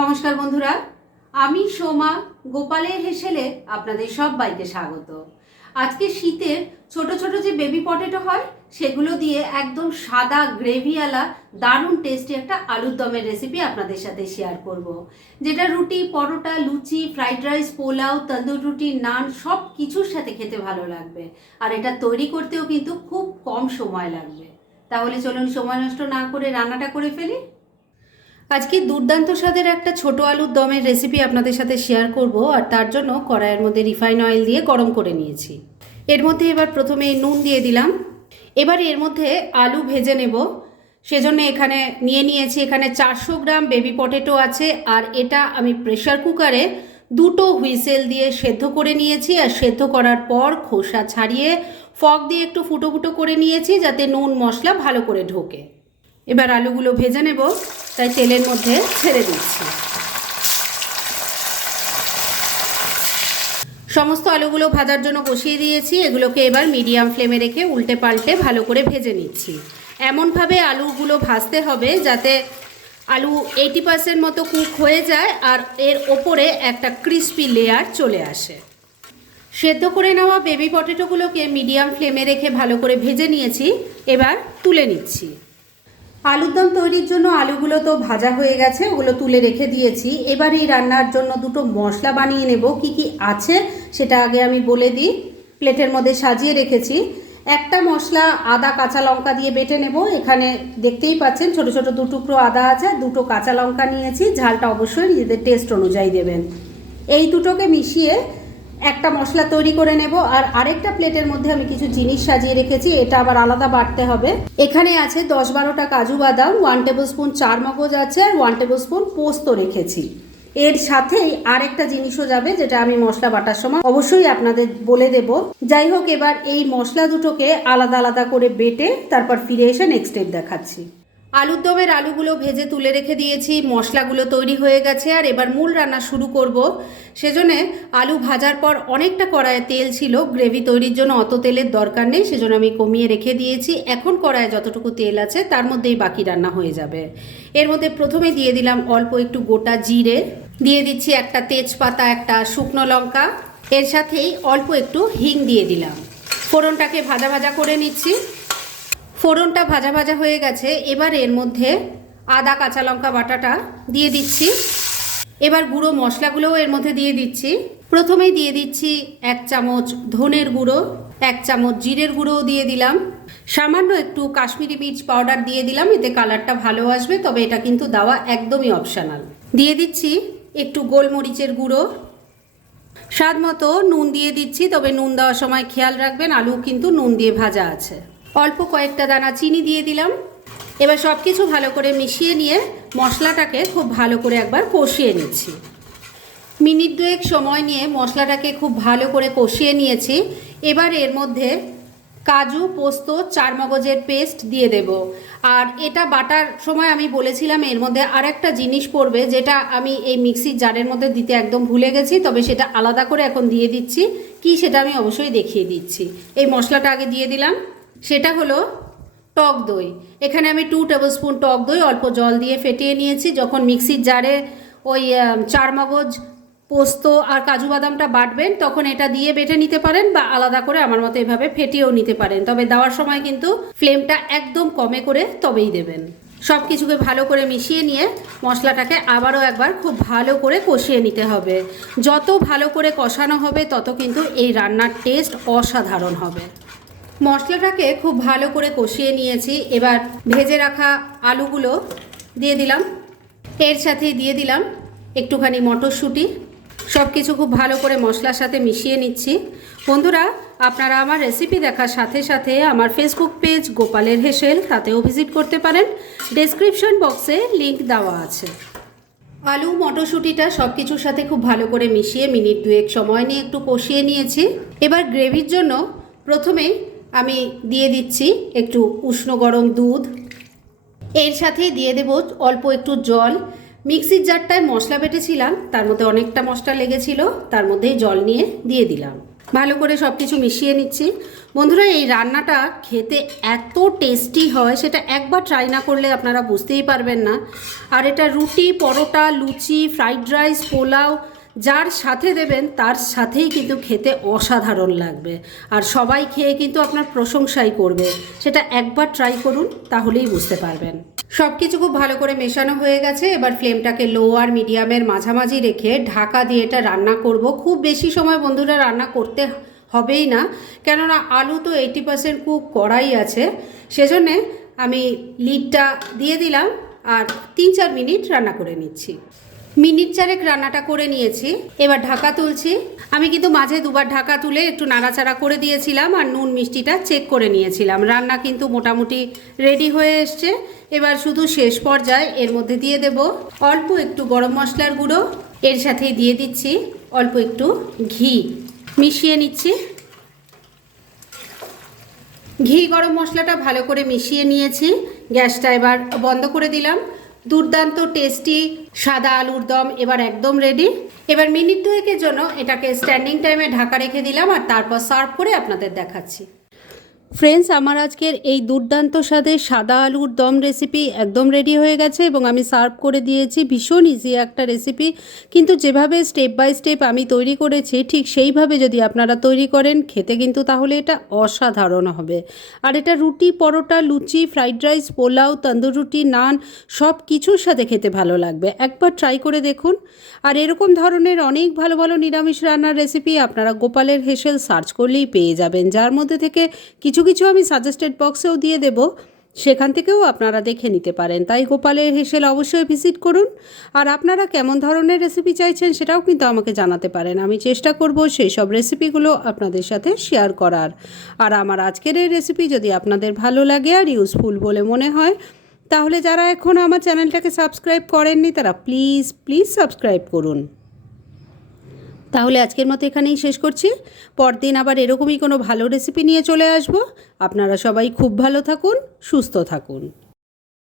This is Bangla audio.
নমস্কার বন্ধুরা, আমি সোমা গোপালের হেসেলে আপনাদের সবাইকে স্বাগত। আজকে শীতের ছোট ছোট যে বেবি পটেটো হয় সেগুলো দিয়ে একদম সাদা গ্রেভিওয়ালা দারুণ টেস্টি একটা আলুর দমের রেসিপি আপনাদের সাথে শেয়ার করব, যেটা রুটি, পরোটা, লুচি, ফ্রাইড রাইস, পোলাও, তন্দুর রুটি, নান সব কিছুর সাথে খেতে ভালো লাগবে। আর এটা তৈরি করতেও কিন্তু খুব কম সময় লাগবে। তাহলে চলুন সময় নষ্ট না করে রান্নাটা করে ফেলি। আজকে দুর্দান্ত স্বাদের একটা ছোট আলুর দমের রেসিপি আপনাদের সাথে শেয়ার করব। আর তার জন্য কড়াইয়ের মধ্যে রিফাইন অয়েল দিয়ে গরম করে নিয়েছি। এর মধ্যে এবার প্রথমে নুন দিয়ে দিলাম। এবার এর মধ্যে আলু ভেজে নেব। সেজন্য এখানে নিয়েছি 400 গ্রাম বেবি পটেটো আছে। আর এটা আমি প্রেসার কুকারে 2টো হুইসেল দিয়ে সেদ্ধ করে নিয়েছি। আর সেদ্ধ করার পর খোসা ছাড়িয়ে ফক দিয়ে একটু ফুটো ফুটো করে নিয়েছি, যাতে নুন মশলা ভালো করে ঢোকে। এবার আলুগুলো ভেজে নেব, তাই তেলের মধ্যে ছেড়ে দিচ্ছি। সমস্ত আলুগুলো ভাজার জন্য বসিয়ে দিয়েছি। এগুলোকে এবার মিডিয়াম ফ্লেমে রেখে উল্টে পাল্টে ভালো করে ভেজে নিচ্ছি। এমনভাবে আলুগুলো ভাজতে হবে যাতে আলু 80% মতো কুক হয়ে যায় আর এর ওপরে একটা ক্রিস্পি লেয়ার চলে আসে। সেদ্ধ করে নেওয়া বেবি পটেটোগুলোকে মিডিয়াম ফ্লেমে রেখে ভালো করে ভেজে নিয়েছি। এবার তুলে নিচ্ছি। আলুর দম তৈরির জন্য আলুগুলো তো ভাজা হয়ে গেছে, ওগুলো তুলে রেখে দিয়েছি। এবার এই রান্নার জন্য 2টো মশলা বানিয়ে নেব। কি কি আছে সেটা আগে আমি বলে দিই। প্লেটের মধ্যে সাজিয়ে রেখেছি। একটা মশলা আদা কাঁচা লঙ্কা দিয়ে বেটে নেব। এখানে দেখতেই পাচ্ছেন ছোট ছোট 2 টুকরো আদা আছে, 2টো কাঁচা লঙ্কা নিয়েছি। ঝালটা অবশ্যই নিজেদের টেস্ট অনুযায়ী দেবেন। এই দুটোকে মিশিয়ে একটা মশলা তৈরি করে নেব। আর আরেকটা প্লেটের মধ্যে আমি কিছু জিনিস সাজিয়ে রেখেছি, এটা আবার আলাদা বাটতে হবে। এখানে আছে 10-12টা কাজু বাদাম, 1 টেবিল স্পুন চার মগজ আছে, আর 1 টেবিল স্পুন পোস্ত রেখেছি। এর সাথেই আরেকটা জিনিসও যাবে, যেটা আমি মশলা বাটার সময় অবশ্যই আপনাদের বলে দেব। যাই হোক, এবার এই মশলা দুটোকে আলাদা আলাদা করে বেটে তারপর ফিরে এসে নেক্সট স্টেপ দেখাচ্ছি। আলুর দমের আলুগুলো ভেজে তুলে রেখে দিয়েছি, মশলাগুলো তৈরি হয়ে গেছে। আর এবার মূল রান্না শুরু করব। সেজন্যে আলু ভাজার পর অনেকটা কড়াইয়ে তেল ছিল, গ্রেভি তৈরির জন্য অত তেলের দরকার নেই, সেজন্য আমি কমিয়ে রেখে দিয়েছি। এখন কড়াইয়ে যতটুকু তেল আছে তার মধ্যেই বাকি রান্না হয়ে যাবে। এর মধ্যে প্রথমে দিয়ে দিলাম অল্প একটু গোটা জিরে, দিয়ে দিচ্ছি একটা তেজপাতা, একটা শুকনো লঙ্কা, এর সাথেই অল্প একটু হিং দিয়ে দিলাম। ফোড়নটাকে ভাজা ভাজা করে নিচ্ছি। ফোড়নটা ভাজা ভাজা হয়ে গেছে। এবার এর মধ্যে আদা কাঁচা লঙ্কা বাটাটা দিয়ে দিচ্ছি। এবার গুঁড়ো মশলাগুলোও এর মধ্যে দিয়ে দিচ্ছি। প্রথমেই দিয়ে দিচ্ছি 1 চামচ ধনের গুঁড়ো, 1 চামচ জিরের গুঁড়োও দিয়ে দিলাম, সামান্য একটু কাশ্মীরি মির্চ পাউডার দিয়ে দিলাম, এতে কালারটা ভালো আসবে, তবে এটা কিন্তু দেওয়া একদমই অপশনাল। দিয়ে দিচ্ছি একটু গোলমরিচের গুঁড়ো, স্বাদ মতো নুন দিয়ে দিচ্ছি, তবে নুন দেওয়ার সময় খেয়াল রাখবেন আলু কিন্তু নুন দিয়ে ভাজা আছে। অল্প কয়েকটা দানা চিনি দিয়ে দিলাম। এবার সব কিছু ভালো করে মিশিয়ে নিয়ে মশলাটাকে খুব ভালো করে একবার কষিয়ে নিচ্ছি। মিনিট 2 সময় নিয়ে মশলাটাকে খুব ভালো করে কষিয়ে নিয়েছি। এবার এর মধ্যে কাজু, পোস্ত, চার মগজের পেস্ট দিয়ে দেব। আর এটা বাটার সময় আমি বলেছিলাম এর মধ্যে আরেকটা জিনিস পড়বে, যেটা আমি এই মিক্সির জারের মধ্যে দিতে একদম ভুলে গেছি, তবে সেটা আলাদা করে এখন দিয়ে দিচ্ছি। কি সেটা আমি অবশ্যই দেখিয়ে দিচ্ছি। এই মশলাটা আগে দিয়ে দিলাম, সেটা হলো টক দই। এখানে আমি 2 টেবিল স্পুন টক দই অল্প জল দিয়ে ফেটিয়ে নিয়েছি। যখন মিক্সির জারে ওই চার মগজ, পোস্ত আর কাজু বাদামটা বাটবেন তখন এটা দিয়ে বেটে নিতে পারেন, বা আলাদা করে আমার মতো এভাবে ফেটিয়েও নিতে পারেন। তবে দেওয়ার সময় কিন্তু ফ্লেমটা একদম কমে করে তবেই দেবেন। সব কিছুকে ভালো করে মিশিয়ে নিয়ে মশলাটাকে আবারও একবার খুব ভালো করে কষিয়ে নিতে হবে। যত ভালো করে কষানো হবে তত কিন্তু এই রান্নার টেস্ট অসাধারণ হবে। মশলাটাকে খুব ভালো করে কষিয়ে নিয়েছি। এবার ভেজে রাখা আলুগুলো দিয়ে দিলাম, এর সাথে দিয়ে দিলাম একটুখানি মটরশুঁটি। সব কিছু খুব ভালো করে মশলার সাথে মিশিয়ে নিচ্ছি। বন্ধুরা, আপনারা আমার রেসিপি দেখার সাথে সাথে আমার ফেসবুক পেজ গোপালের হেসেল, তাতেও ভিজিট করতে পারেন। ডেসক্রিপশন বক্সে লিংক দেওয়া আছে। আলু মটরশুঁটিটা সব কিছুর সাথে খুব ভালো করে মিশিয়ে মিনিট 2 সময় নিয়ে একটু কষিয়ে নিয়েছি। এবার গ্রেভির জন্য প্রথমেই আমি দিয়ে দিচ্ছি একটু উষ্ণ গরম দুধ, এর সাথেই দিয়ে দেব অল্প একটু জল। মিক্সির জারটায় মশলা বেটেছিলাম, তার মধ্যে অনেকটা মশলা লেগেছিল, তার মধ্যেই জল নিয়ে দিয়ে দিলাম। ভালো করে সব কিছু মিশিয়ে নিচ্ছি। বন্ধুরা, এই রান্নাটা খেতে এত টেস্টি হয়, সেটা একবার ট্রাই না করলে আপনারা বুঝতেই পারবেন না। আর এটা রুটি, পরোটা, লুচি, ফ্রাইড রাইস, পোলাও যার সাথে দেবেন তার সাথেই কিন্তু খেতে অসাধারণ লাগবে। আর সবাই খেয়ে কিন্তু আপনার প্রশংসাই করবে। সেটা একবার ট্রাই করুন, তাহলেই বুঝতে পারবেন। সব কিছু খুব ভালো করে মেশানো হয়ে গেছে। এবার ফ্লেমটাকে লো আর মিডিয়ামের মাঝামাঝি রেখে ঢাকা দিয়ে এটা রান্না করব। খুব বেশি সময় বন্ধুরা রান্না করতে হবেই না, কেননা আলু তো 80% কুক করাই আছে। সেজন্যে আমি লিডটা দিয়ে দিলাম আর 3-4 মিনিট রান্না করে নিচ্ছি। মিনিট 4 রান্নাটা করে নিয়েছি। এবার ঢাকা তুলছি। আমি কিন্তু মাঝে দুবার ঢাকা তুলে একটু নাড়াচাড়া করে দিয়েছিলাম আর নুন মিষ্টিটা চেক করে নিয়েছিলাম। রান্না কিন্তু মোটামুটি রেডি হয়ে এসছে। এবার শুধু শেষ পর্যায়ে এর মধ্যে দিয়ে দেব অল্প একটু গরম মশলার গুঁড়ো, এর সাথেই দিয়ে দিচ্ছি অল্প একটু ঘি। মিশিয়ে নিচ্ছি। ঘি গরম মশলাটা ভালো করে মিশিয়ে নিয়েছি। গ্যাসটা এবার বন্ধ করে দিলাম। দুর্দান্ত টেস্টি সাদা আলুর দম এবার একদম রেডি। এবার মিনিট 2-এর জন্য এটাকে স্ট্যান্ডিং টাইমে ঢাকা রেখে দিলাম আর তারপর সার্ভ করে আপনাদের দেখাচ্ছি। ফ্রেন্ডস, আমার আজকের এই দুর্দান্ত স্বাদের সাদা আলুর দম রেসিপি একদম রেডি হয়ে গেছে এবং আমি সার্ভ করে দিয়েছি। ভীষণ ইজি একটা রেসিপি, কিন্তু যেভাবে স্টেপ বাই স্টেপ আমি তৈরি করেছি ঠিক সেইভাবে যদি আপনারা তৈরি করেন খেতে কিন্তু তাহলে এটা অসাধারণ হবে। আর এটা রুটি, পরোটা, লুচি, ফ্রাইড রাইস, পোলাও, তন্দুর রুটি, নান সব কিছুর সাথে খেতে ভালো লাগবে। একবার ট্রাই করে দেখুন। আর এরকম ধরনের অনেক ভালো ভালো নিরামিষ রান্নার রেসিপি আপনারা গোপালের হেসেল সার্চ করলেই পেয়ে যাবেন, যার মধ্যে থেকে কিছু কিছু আমি সাজেস্টেড বক্সেও দিয়ে দেব, সেখান থেকেও আপনারা দেখে নিতে পারেন। তাই গোপালের হেসেল অবশ্যই ভিজিট করুন। আর আপনারা কেমন ধরনের রেসিপি চাইছেন সেটাও কিন্তু আমাকে জানাতে পারেন। আমি চেষ্টা করব সেই সব রেসিপিগুলো আপনাদের সাথে শেয়ার করার। আর আমার আজকের এই রেসিপি যদি আপনাদের ভালো লাগে আর ইউজফুল বলে মনে হয়, তাহলে যারা এখন আমার চ্যানেলটাকে সাবস্ক্রাইব করেননি তারা প্লিজ সাবস্ক্রাইব করুন। তাহলে আজকের মতো এখানেই শেষ করছি। পরদিন আবার এরকমই কোনো ভালো রেসিপি নিয়ে চলে আসব। আপনারা সবাই খুব ভালো থাকুন, সুস্থ থাকুন।